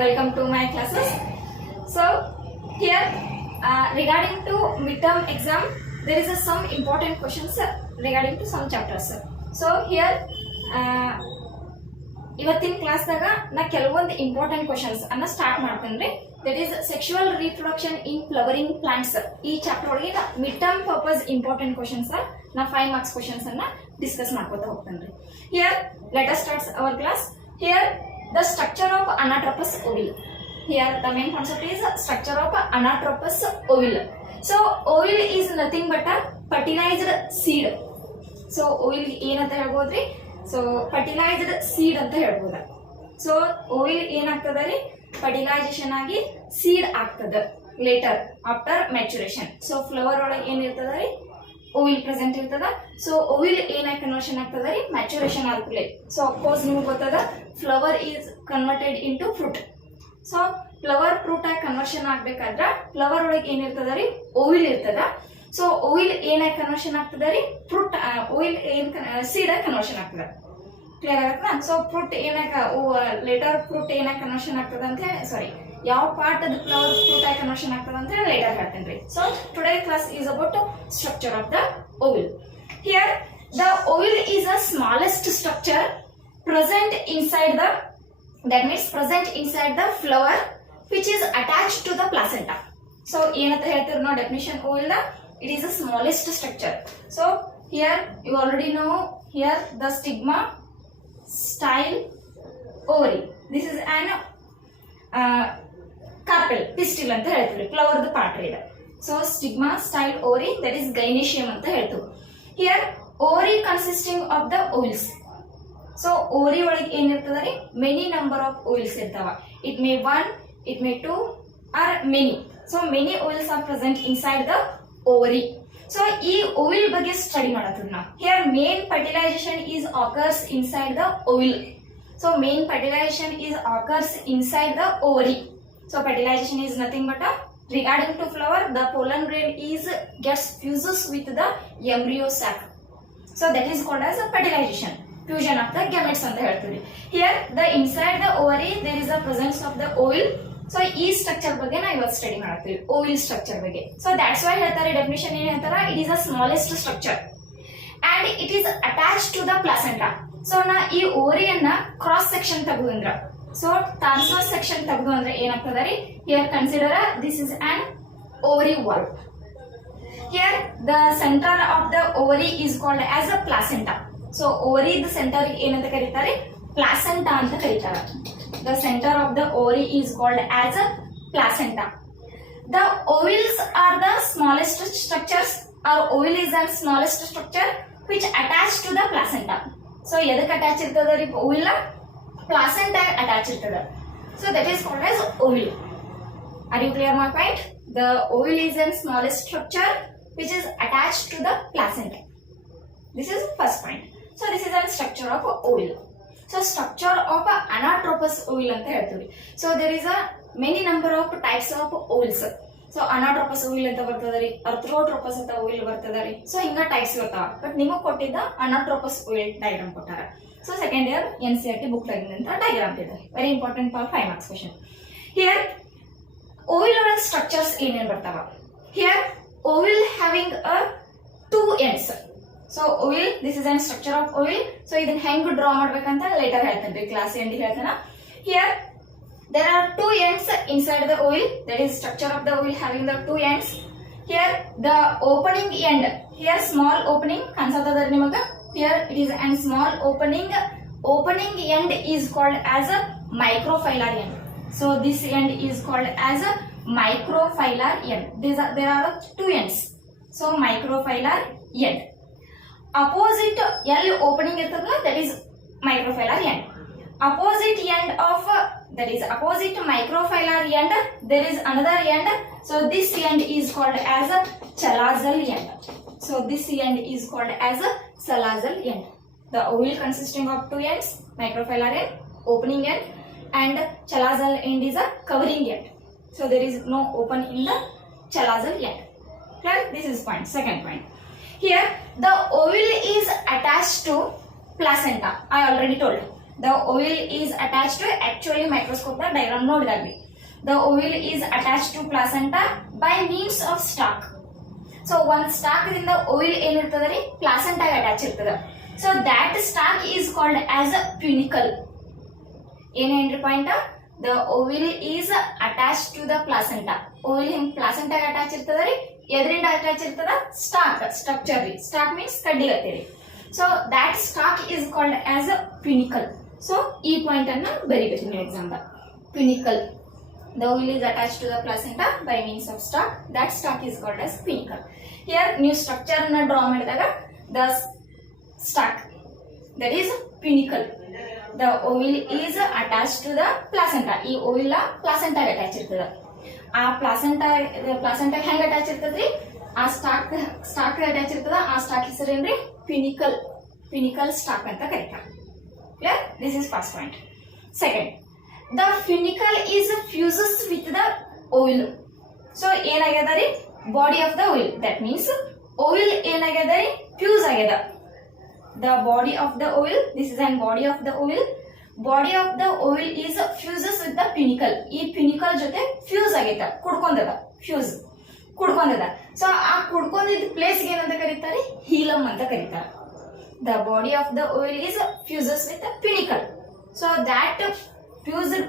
Welcome to my classes. So here regarding to midterm exam, there is some important questions regarding to some chapters. So here ಇವತ್ತಿನ ಕ್ಲಾಸ್ದಾಗ ನಾ ಕೆಲವೊಂದು important questions ಅನ್ನ start ಮಾಡ್ತೇನೆ. That is sexual reproduction in flowering plants. ಈ chapter ಒಳಗೆ mid term purpose important questions ನಾ 5 marks questions ಅನ್ನ discuss ಮಾಡ್ಕೊತಾ ಹೋಗ್ತೇನೆ. Here let us start our class. Here the structure of ಅನಾಟ್ರೋಪಸ್ ಓವಿಲ್. Here the main concept is structure of anatropous ovule. So ovule is nothing but a fertilized seed. So ovule ಏನಂತ ಹೇಳ್ಬೋದ್ರಿ? So fertilized seed ಅಂತ ಹೇಳ್ಬೋದ. So ovule ಏನಾಗ್ತದ ರೀ? Fertilisation ಆಗಿ seed ಆಗ್ತದ later after maturation. So flower ಒಳಗೆ ಏನಿರ್ತದ ರೀ? ಓವಿಲ್ present ಇರ್ತದ. ಸೊ ಓವಿಲ್ ಏನಾಗಿ ಕನ್ವರ್ಷನ್ ಆಗ್ತದ ರೀ? ಮ್ಯಾಚುರೇಷನ್ ಆದ್ಕೂಲೆ. ಸೊ ಅಫ್ಕೋರ್ಸ್ ನಿಮ್ಗೆ ಗೊತ್ತದ flower is converted into fruit. So flower fruit ಆಗಿ ಕನ್ವರ್ಷನ್ ಆಗ್ಬೇಕಾದ್ರ ಫ್ಲವರ್ ಒಳಗೆ ಏನಿರ್ತದ ರೀ? ಓವಿಲ್ ಇರ್ತದ. ಸೊ ಓವಿಲ್ ಏನಾಗಿ ಕನ್ವರ್ಷನ್ ಆಗ್ತದ ರೀ? ಫ್ರೂಟ್ ಓವಿಲ್ ಏನ್ ಸೀಡ್ ಆಗಿ ಕನ್ವರ್ಷನ್ ಆಗ್ತದ. ಕ್ಲಿಯರ್ ಆಗತ್ತಾ? ಸೊ ಫ್ರೂಟ್ ಏನಾಗ ಲೇಟರ್ ಫ್ರೂಟ್ ಏನಾಗಿ ಕನ್ವರ್ಷನ್ ಆಗ್ತದ ಅಂತ ಹೇಳಿ, ಸಾರಿ, ಯಾವ ಪಾರ್ಟ್ ಅದು ಫ್ಲವರ್ ಫ್ರೂಟ್ ಆಗಿ ಕನ್ವರ್ಷನ್ ಆಗ್ತದ ಅಂತ ಹೇಳಿ ಲೇಟರ್ ಹೇಳ್ತೇನೆ ರೀ. So today class is about structure of the ಓವಿಲ್. Here the ovule is a smallest structure present inside the, that means present inside the flower which is attached to the placenta. So ಏನಂತ ಹೇಳ್ತೀವಿ ನಾವು definition ಓವಿಲ್ the? It is the smallest structure. So here you already know, here the stigma, style, ovary. This is an carpel, pistil ಅಂತ ಹೇಳ್ತೀವಿ, flower the part ಇದೆ. So stigma, style, ovary, that is gynoecium ಅಂತ ಹೇಳ್ತೀವಿ. Here ovary consisting of the ovules. So ovary ಒಳಗೆ ಏನಿರ್ತದ ರೀ? Many number of ovules ಇರ್ತಾವ. It may 1, it may 2 are many. So many ovules are present inside the ovary. So ಈ ovule ಬಗ್ಗೆ study ಮಾಡತ್ತೀವಿ ನಾವು. Here main fertilization is occurs inside the ovule. So main fertilization is occurs inside the ovary. So fertilization is nothing but regarding to flower, the pollen grain is gets fuses with the embryo sac. So that is called as a fertilization. Fusion of the gametes ಅಂತ ಹೇಳ್ತೀವಿ. Here the inside the ovary there is a presence of the ovule. So ಈ structure ಬಗ್ಗೆ ನಾವು ಇವತ್ತು study ಮಾಡ್ತೀವಿ, ovule structure ಬಗ್ಗೆ. So that's why ಹೇಳ್ತಾರೆ definition ಏನ್ ಹೇಳ್ತಾರ, it is a smallest structure and it is attach to the placenta. So ನಾ ಈ ಓವರಿಯನ್ನ ಕ್ರಾಸ್ ಸೆಕ್ಷನ್ ತೆಗೆದು ಅಂದ್ರ, ಸೊ ಟ್ರಾನ್ಸ್ವರ್ಸ್ ಸೆಕ್ಷನ್ ತೆಗೆದು ಅಂದ್ರೆ ಏನಾಗ್ತದ ರೀ? Here consider this is an ovary wall. Here the centre of the ovary is called as a placenta. So ovary the centre ಏನಂತ ಕರೀತಾರೆ? ಪ್ಲಾಸೆಂಟಾ ಅಂತ ಕರೀತಾರೆ. The centre of the ovary is called as a placenta. The ovules are the smallest structures, are ovule is the smallest structure which attach to the placenta. So ಎದಕ್ಕೆ attach ಇರ್ತದ ರೀ? Ovule placenta attach ಇರ್ತದ. So that is called as ovule. Are you clear my point? The ovule is the smallest structure which is attach to the placenta. This is first point. So this is the structure of ovule. So structure of anatropous ovule ಅಂತ ಹೇಳ್ತೀವಿ. So there is a many number of types of ovules. So anatropous ovule ಅಂತ ಬರ್ತದ ರೀ, arthrotropous ಅಂತ ovule ಬರ್ತದ ರೀ. So ಹಿಂಗ types ಇರ್ತಾವ. ಬಟ್ ನಿಮಗೆ ಕೊಟ್ಟಿದ್ದ anatropous ovule ಡಯಾಗ್ರಾಮ್ ಕೊಟ್ಟಾರ. So second year NCERT book ತೆಗೆದಂತ ಡಯಾಗ್ರಾಮ್ ಇದೆ. Very important for 5 marks question. Here ovule ಒಳಗೆ ಸ್ಟ್ರಕ್ಚರ್ಸ್ ಏನೇನ್ ಬರ್ತಾವ? ಹಿಯರ್ ovule having a 2 ends. So ovule, this is an structure of ovule. So ಇದನ್ನ ಹೆಂಗ್ ಡ್ರಾ ಮಾಡ್ಬೇಕಂತ ಲೇಟರ್ ಹೇಳ್ತೇನೆ, ಕ್ಲಾಸ್ ಎಂಡ್ ಹೇಳ್ತೇನೆ. Here there are 2 ends inside the ovule, that is structure of the ovule having the 2 ends. Here the opening end, here small opening ಕಾಣಿಸತ್ತದ ನಿಮಗ. Here it is an small opening end is called as a microphylar end. So this end is called as a microphylar end. There are 2 ends. So microphylar end. Opposite ಎಲ್ಲಿ opening ಇರ್ತದಲ್ಲ, that is microphylar end. Opposite end of that is opposite microphylar end, there is another end. So this end is called as a chalazal end. So this end is called as a chalazal end. The ovule consisting of 2 ends, microphylar end, opening end, and chalazal end is a covering end. So there is no open in the chalazal end. Clear? This is point. Second point. Here the ovule is attached to placenta. I already told. the oil is attached to actually microscope the diagram ನೋಡಿದಾಗ್ಲಿ the oil is attached to placenta by means of stalk. So one stalk ದಿಂದ oil ಏನಿರ್ತದೆ ರೀ placenta ಗೆ attach ಇರ್ತದೆ. So that stalk is called as a punicle. ಏನೇನ್ರಿ point? the oil is attached to the placenta. oil ಹಿಂಗ್ placenta ಗೆ attach ಇರ್ತದೆ ರೀ. ಎದರಿಂದ ಅಟ್ಯಾಚ್ ಇರ್ತದ? ಸ್ಟಾಕ್ ಸ್ಟ್ರಕ್ಚರ್ ರೀ. ಸ್ಟಾಕ್ ಮೀನ್ಸ್ ಕಡ್ಡಿ ಗತ್ತೀರಿ. So that stalk is called as a punicle. So ಈ ಪಾಯಿಂಟ್ ಅನ್ನ ಬರಿಬೇಕು ನೀವು ಎಕ್ಸಾಮ್ ದಾಗ. punicle. The oil is attached to the placenta by means of stalk. That stalk is called as punicle. Here new structure na draw ಮಾಡಿದಾಗ the stalk, that is punicle. The oil is attached to the placenta. ಈ oil placenta ಗೆ attach ಇರ್ತದ. ಆ placenta ಹೆಂಗ್ attach ಇರ್ತದ್ರಿ? ಆ stock attach ಇರ್ತದ. ಆ ಸ್ಟಾಕ್ ಹೆಸರು ಏನ್ರಿ? punicle stalk ಅಂತ ಕರೀತಾರೆ. Clear? This is first point. Second, the punicle is fuses with the oil. So ಏನಾಗ್ಯದ ರೀ? Body of the oil. That means oil ಏನಾಗ್ಯದ ರೀ? ಫ್ಯೂಸ್ ಆಗ್ಯದ. The body of the oil, this is an body of the oil. Body of the oil is fuses with the punicle. ಈ punicle ಜೊತೆ fuse ಆಗೈತ, ಕುಡ್ಕೊಂಡದ. Fuse ಕುಡ್ಕೊಂಡದ. So ಆ ಕುಡ್ಕೊಂಡಿದ್ದ place ಏನಂತ ಕರೀತಾರೆ? ಹೀಲಮ್ ಅಂತ ಕರೀತಾರೆ. The body of the oil is fuses with the punicle. So that fused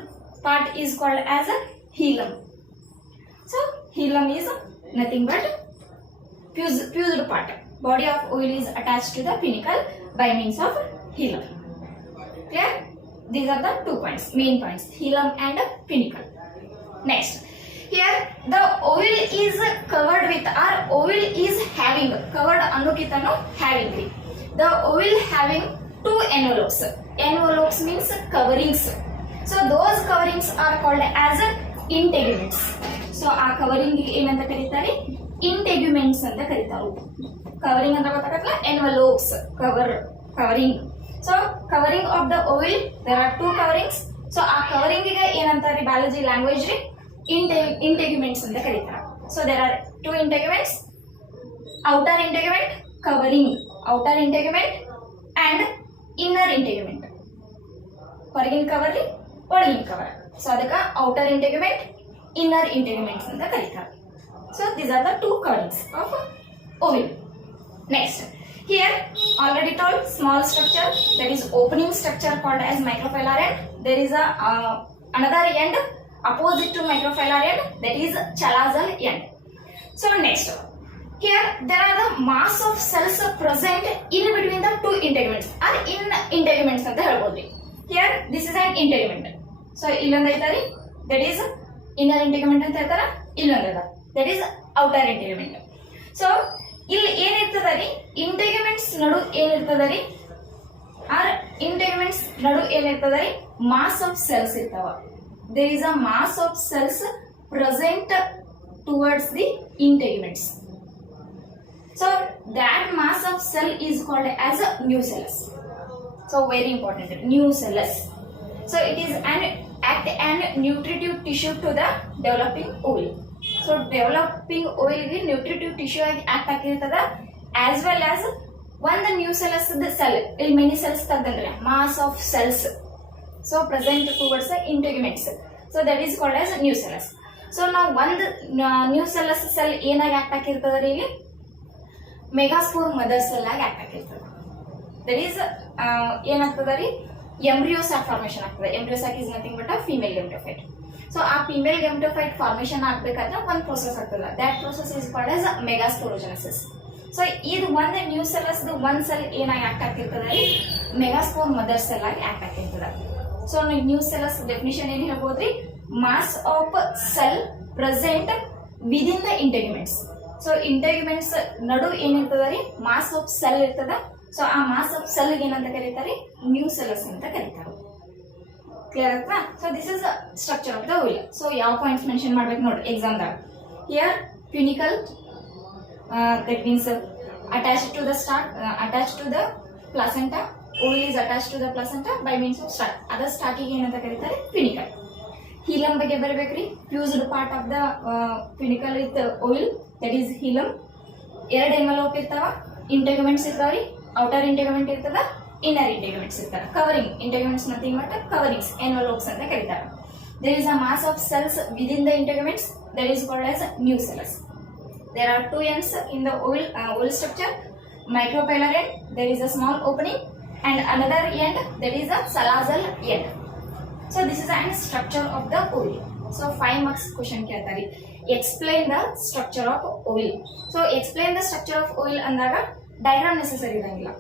part is called as a hilum. So hilum is nothing but fused part. Body of oil is attached to the punicle by means of hilum. Clear? These are the 2 points, main points, hilum and punicle. Next, here the oil is covered with, or oil is having, covered annukitanu having. The oil having 2 envelopes. Envelopes means coverings. So those coverings are called as integuments. So ಆ covering ಏನಂತ ಕರೀತಾರೆ? Integuments ಅಂತ ಕರೀತಾರೆ. Covering ಅಂತ ಗೊತ್ತಾಗತ್ತಲ್ಲ? Envelopes, covering. So covering of the oil, there are 2 coverings. So ಆ covering ಗೆ ಏನಂತಾರೆ ಬಯಾಲಜಿ ಲ್ಯಾಂಗ್ವೇಜ್ ರೀ? ಇಂಟೆಗ್ಯುಮೆಂಟ್ಸ್ ಅಂತ ಕರೀತಾರೆ. So there are 2 integuments, outer integument, covering, outer integument and inner integument. ಹೊರಗಿನ ಕವರ್ ರೀ, ಒಳಗಿನ ಕವರ್. ಸೊ ಅದಕ್ಕೆ ಔಟರ್ ಇಂಟೆಗ್ಯುಮೆಂಟ್, ಇನ್ನರ್ ಇಂಟೆಗ್ಯುಮೆಂಟ್ಸ್ ಅಂತ ಕರೀತಾರೆ. So these are the 2 coverings of oil. Next, here already told small structure, that is opening structure called as microfilar end. There is a another end opposite to microfilar end, that is chalazal end. So next, here there are the mass of cells present in between the 2 integuments or in integuments ಅಂತ ಹೇಳ್ಬೋದ್ರಿ. Here this is an integument. So ಇಲ್ಲೊಂದು ಐತರಿ, that is inner integument ಅಂತ ಹೇಳ್ತಾರ. ಇಲ್ಲೊಂದು ಅದ, that is outer integument. So ಇಲ್ಲಿ ಏನಿರ್ತದರಿ? ಇಂಟೆಗ್ಯುಮೆಂಟ್ಸ್ ನಡು ಏನಿರ್ತದರಿ? R ಇಂಟೆಗ್ಯುಮೆಂಟ್ಸ್ ನಡು ಏನಿರ್ತದರಿ? Mass of cells ಇರ್ತಾವ. There is a mass of cells present towards the integuments. So that mass of cell is called as a nucellus. So very important, nucellus. So it is an act and nutritive tissue to the developing oil. So developing oil ಗೆ nutritive tissue ಆಗಿ act ಆಗಿರ್ತದ, as well as one the nucellus the cell. ಇಲ್ಲಿ many cells ತಗಂದ್ರೆ mass of cells. So present towards the integuments. So that is called as nucellus. So now one nucellus cell ಏನಾಗಿ act ಆಗಿರ್ತದ ಇಲ್ಲಿ? Megaspore mother cell ಆಗಿ act ಆಗಿರ್ತದೆ. That is ಏನಾಗ್ತದ ರೀ? Embryo sac formation ಆಗ್ತದೆ. Embryo sac is nothing but a female gametophyte. So ಆ female gametophyte formation ಆಗ್ಬೇಕಾದ್ರೆ ಒಂದು ಪ್ರೋಸೆಸ್ ಆಗ್ತದೆ. That process is called as megasporogenesis. So ಇದು ಒಂದು ನ್ಯೂಸೆಲ್ಲಸ್ ಒಂದು ಸೆಲ್ ಏನಾಗಿ ಆಕ್ಟ್ ಆಗ್ತಿರ್ತದೆ ರೀ? ಮೆಗಾಸ್ಪೋರ್ ಮದರ್ ಸೆಲ್ ಆಗಿ ಆಕ್ಟ್ ಆಗ್ತಿರ್ತದೆ. ಸೊ ನ್ಯೂಸೆಲ್ಲಸ್ ಡೆಫಿನಿಷನ್ ಏನ್ ಹೇಳ್ಬೋದ್ರಿ? Mass of cell present within the integuments. So integuments ನಡು ಏನಿರ್ತದ ರೀ? ಮಾಸ್ ಆಫ್ ಸೆಲ್ ಇರ್ತದ. ಸೊ ಆ ಮಾಸ್ ಆಫ್ ಸೆಲ್ ಏನಂತ ಕರೀತಾರೆ? ನ್ಯೂಸೆಲ್ಲಸ್ ಅಂತ ಕರೀತಾರೆ. ಕ್ಲಿಯರ್ ಆಗ್ತಾ? So this is structure of the oil. So ಯಾವ ಪಾಯಿಂಟ್ಸ್ ಮೆನ್ಷನ್ ಮಾಡ್ಬೇಕು ನೋಡಿ ಎಕ್ಸಾಮ್ ದಾಗ. Here punicle, that means attached to the stalk, attached to the placenta. Oil is attached to the placenta by means of stalk. ಅದರ ಸ್ಟಾಕಿಗೆ ಏನಂತ ಕರೀತಾರೆ? punicle. hilum ಬಗ್ಗೆ ಬರಬೇಕ್ರಿ. Fused part of the punicle with oil, that is hilum. ಎರಡು envelope ಇರ್ತಾವ, integuments ಇರ್ತಾವ್ರಿ. Outer integument ಇರ್ತದ, inner integuments ಇರ್ತಾರೆ. Covering integuments nothing but coverings envelopes ಅಂತ ಕರೀತಾರೆ. There is a mass of cells within the integuments that is called as nucellus. There are two ends in the oil structure. Micropylar end, there is a small opening, and another end that is a salazal end. So this is a structure of the oil. So 5 marks question ಕೇಳ್ತಾರೆ. Explain the structure of oil. So explain the structure of oil ಅಂದಾಗ diagram necessary ಇರಂಗಿಲ್ಲ.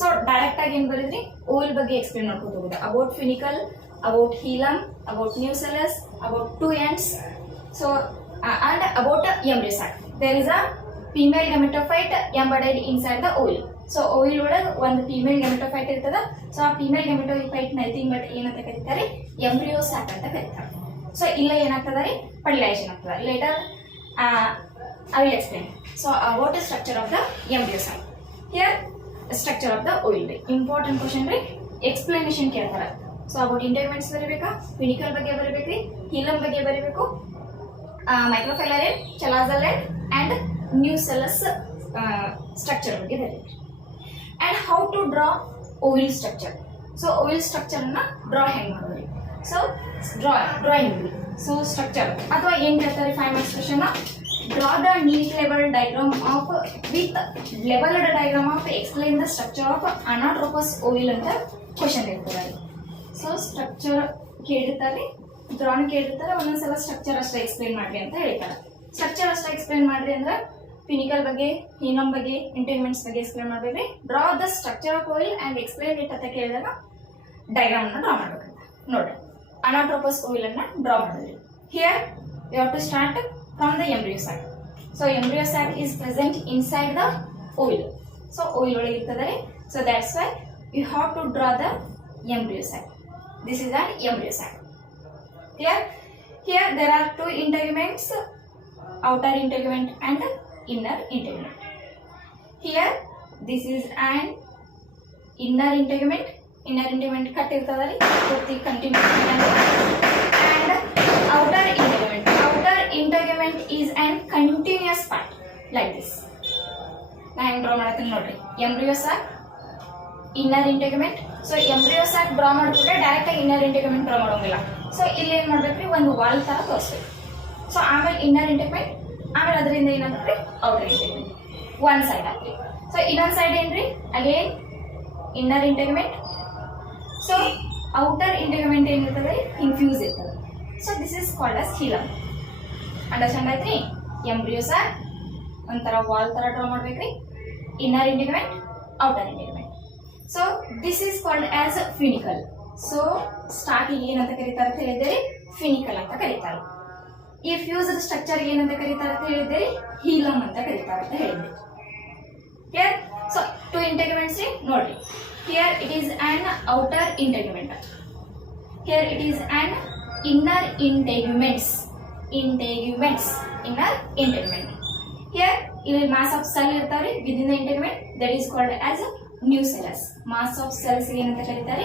So direct ಆಗಿ ಏನ್ ಬರೀದ್ರಿ oil ಬಗ್ಗೆ explain ಮಾಡ್ಕೊತ ಹೋಗೋದು. About funicle, about hilum, about nucellus, about two ends, so and about embryo sac. There is a female gametophyte embedded inside the oil. So oil ಒಳಗೆ ಒಂದು female gametophyte ಇರ್ತದ. So ಆ ಫೀಮೇಲ್ ಗೆಮೆಟೋಫೈಟ್ ನಥಿಂಗ್ ಬಟ್ ಏನಂತ ಕರೀತಾರೆ, embryo sack ಅಂತ ಕರೀತಾರೆ. So ಇಲ್ಲ ಏನಾಗ್ತದ ರೀ, ಫರ್ಟಿಲೈಸೇಷನ್ ಆಗ್ತದ. Later I will explain. So what is structure of the embryo sac. Here structure of the oil ರೀ ಇಂಪಾರ್ಟೆಂಟ್ ಕ್ವಶನ್ ರೀ. ಎಕ್ಸ್ಪ್ಲನೇಷನ್ ಕೇಳ್ತಾರ. ಸೊ ಅಬೌಟ್ ಇಂಟೆಗ್ಯುಮೆಂಟ್ಸ್ ಬರೀಬೇಕಾ, ಫಿನಿಕಲ್ ಬಗ್ಗೆ ಬರೀಬೇಕ್ರಿ, ಹೀಲಮ್ ಬಗ್ಗೆ ಬರೀಬೇಕು, microphylar end, chalazal end and nucellus structure ಬಗ್ಗೆ ಬರೀಬೇಕು. And how to draw oil structure. So oil structure ನ draw ಹೆಂಗ್ ಮಾಡೋದು. So drawing. So structure ಅಥವಾ ಏನ್ ಹೇಳ್ತಾರೆ 5 marks question draw the neat level diagram of with leveled diagram of explain the structure of anatropous oil ಅಂತ question ಇರ್ತದೆ. So structure ಕೇಳಿರ್ತಾರೆ, drawn ಕೇಳಿರ್ತಾರೆ, ಒಂದೊಂದ್ಸಲ structure ಅಷ್ಟೇ ಎಕ್ಸ್ಪ್ಲೇನ್ ಮಾಡ್ರಿ ಅಂತ ಹೇಳ್ತಾರೆ. ಸ್ಟ್ರಕ್ಚರ್ ಅಷ್ಟೇ ಎಕ್ಸ್ಪ್ಲೇನ್ ಮಾಡ್ರಿ ಅಂದ್ರೆ ಫಿನಿಕಲ್ ಬಗ್ಗೆ, ಹೀನಮ್ ಬಗ್ಗೆ, ಇಂಟೆಗ್ಯುಮೆಂಟ್ಸ್ ಬಗ್ಗೆ ಎಕ್ಸ್ಪ್ಲೇನ್ ಮಾಡ್ಬೇಕ್ರಿ. Draw the structure of ovule and explain it ಅಂತ ಕೇಳಿದಾಗ ಡಯಾಗ್ರಾಮ್ ಅನ್ನ ಡ್ರಾ ಮಾಡ್ಬೇಕಂತ ನೋಡ್ರಿ. ಅನಾಟ್ರೋಪಸ್ ಆಯಿಲ್ ಅನ್ನ ಡ್ರಾ ಮಾಡಿದ್ರಿ. Here you have to start from the embryo sac. So embryo sac is present inside the ovule. So ovule ಒಳಗೆ ಇರ್ತದೆ. So that's why you have to draw the embryo sac. This is an embryo sac. Here there are two integuments, outer integument and inner integument. Here this is an inner integument. Inner integument cut irtadari purti continue and outer integument. Outer integument is an continuous part like this. Na heng draw madatini nodri. Embryo sac, inner integument. So embryo sack draw ಮಾಡ್ಬಿಟ್ರೆ direct ಆಗಿ inner integument draw ಮಾಡೋಂಗಿಲ್ಲ. So ಇಲ್ಲಿ ಏನ್ ಮಾಡ್ಬೇಕ್ರಿ, ಒಂದು wall ತರ ತೋರಿಸ್ಬೇಕು. So ಆಮೇಲೆ ಇನ್ನರ್ ಇಂಟೆಗ್ಯುಮೆಂಟ್, ಆಮೇಲೆ ಅದರಿಂದ ಏನಾಗ್ತದೆ ಔಟರ್ ಇಂಟೆಗ್ಯುಮೆಂಟ್ ಒನ್ ಸೈಡ್ ಆಗ್ತದೆ. ಸೊ ಇನ್ನೊಂದ್ ಸೈಡ್ ಏನ್ರಿ, again inner integument. So outer integument ಏನಿರ್ತದೆ ಇನ್ಫ್ಯೂಸ್ ಇರ್ತದೆ. So this is called as hilum. Understand ಆಯ್ತ್ರಿ. ಎಂಬ್ರಿಯೋ ಸ್ಯಾಕ್ ಒಂಥರ ವಾಲ್ ತರ ಡ್ರಾ ಮಾಡ್ಬೇಕ್ರಿ. Inner integument, outer integument. So this is called as funicle. So starting ಏನಂತ ಕರೀತಾರೆ ಅಂತ ಹೇಳಿದರೆ ಫಿನಿಕಲ್ ಅಂತ ಕರೀತಾರೆ. ಈ ಫ್ಯೂಸ್ಡ್ ಸ್ಟ್ರಕ್ಚರ್ ಏನಂತ ಕರೀತಾರೆ ಅಂತ ಹೇಳಿದರೆ ಹೀಲಮ್ ಅಂತ ಕರೀತಾರೆ ಅಂತ ಹೇಳಿದ್ರಿ. ಕ್ಲಿಯರ್. ಸೊ ಟು ಇಂಟೆಗ್ಯುಮೆಂಟ್ಸ್ ನೋಡ್ರಿ. Here it is an outer integument, here it is an inner integuments. Inner integument. Here ಇಲ್ಲಿ ಮಾಸ್ ಆಫ್ ಸೆಲ್ ಇರ್ತಾವ್ರಿ within the integument, that is called as nucellus. Mass of cells ಏನಂತ ಕರೀತಾರೆ,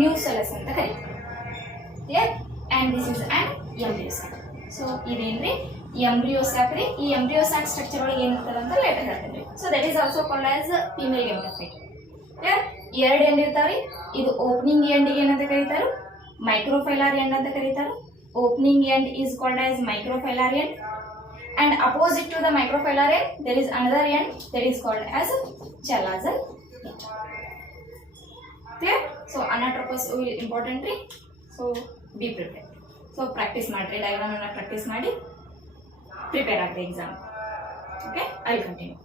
nucellus ಅಂತ ಕರೀತಾರೆ. Clear. And this is an embryo sac. So ಇದೇನ್ರಿ embryo sac ರೀ. ಈ embryo sack structure ಒಳಗೆ ಏನಿರ್ತದೆ ಅಂತ ಲೇಟರ್ ಹೇಳ್ತೇನೆ. So that is also called as female gametophyte. Clear. ಎರಡು ಎಂಡ್ ಇರ್ತಾವ್ರಿ. ಇದು ಓಪನಿಂಗ್ ಎಂಡ್ ಏನಂತ ಕರೀತಾರೆ, ಮೈಕ್ರೋಫೈಲಾರ್ ಎಂಡ್ ಅಂತ ಕರೀತಾರೆ. Opening end is called as micropylar end. And opposite to the microphylar end, there is another end that is called as chalazal end. Clear? So anatropous oil important. So be prepared. So practice madri, diagram anna practice ಮಾಡಿ prepare agre exam. Okay, I will continue.